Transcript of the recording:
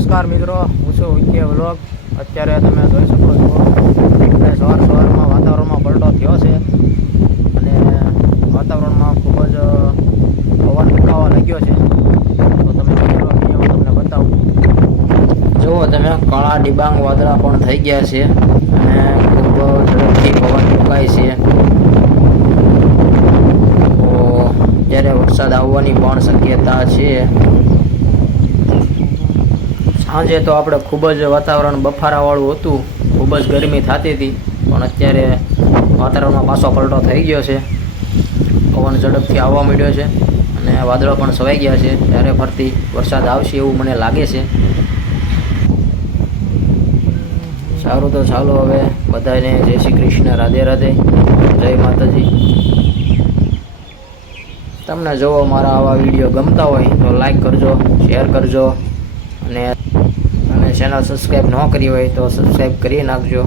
નમસ્કાર મિત્રો, હું છું વિદ્યા વ્લોગ. અત્યારે તમે જોઈ શકો છો, આપણે સવાર સવારમાં વાતાવરણમાં પલટો થયો છે. અને વાતાવરણમાં ખૂબ જ પવન ફૂંકાવા લાગ્યો છે. તો તમે હું તમને બતાવું. જુઓ તમે, કાળા ડિબાંગ વાદળા પણ થઈ ગયા છે અને ખૂબ ઝડપથી પવન ફૂંકાય છે. તો જ્યારે વરસાદ આવવાની પણ શક્યતા છે. સાંજે તો આપણે ખૂબ જ વાતાવરણ બફારાવાળું હતું. ખૂબ જ ગરમી થતી હતી. પણ અત્યારે વાતાવરણમાં પાછો પલટો થઈ ગયો છે. પવન ઝડપથી આવવા માંડ્યો છે અને વાદળો પણ સવાઈ ગયા છે. ત્યારે ફરતી વરસાદ આવશે એવું મને લાગે છે. સારું તો ચાલો હવે બધાને જય શ્રી કૃષ્ણ, રાધે રાધે. જય માતાજી. તમને જો મારા આવા વીડિયો ગમતા હોય તો લાઈક કરજો શેર કરજો. અને અને ચેનલ સબસ્ક્રાઈબ ન કરી હોય તો સબસ્ક્રાઈબ કરી નાખજો.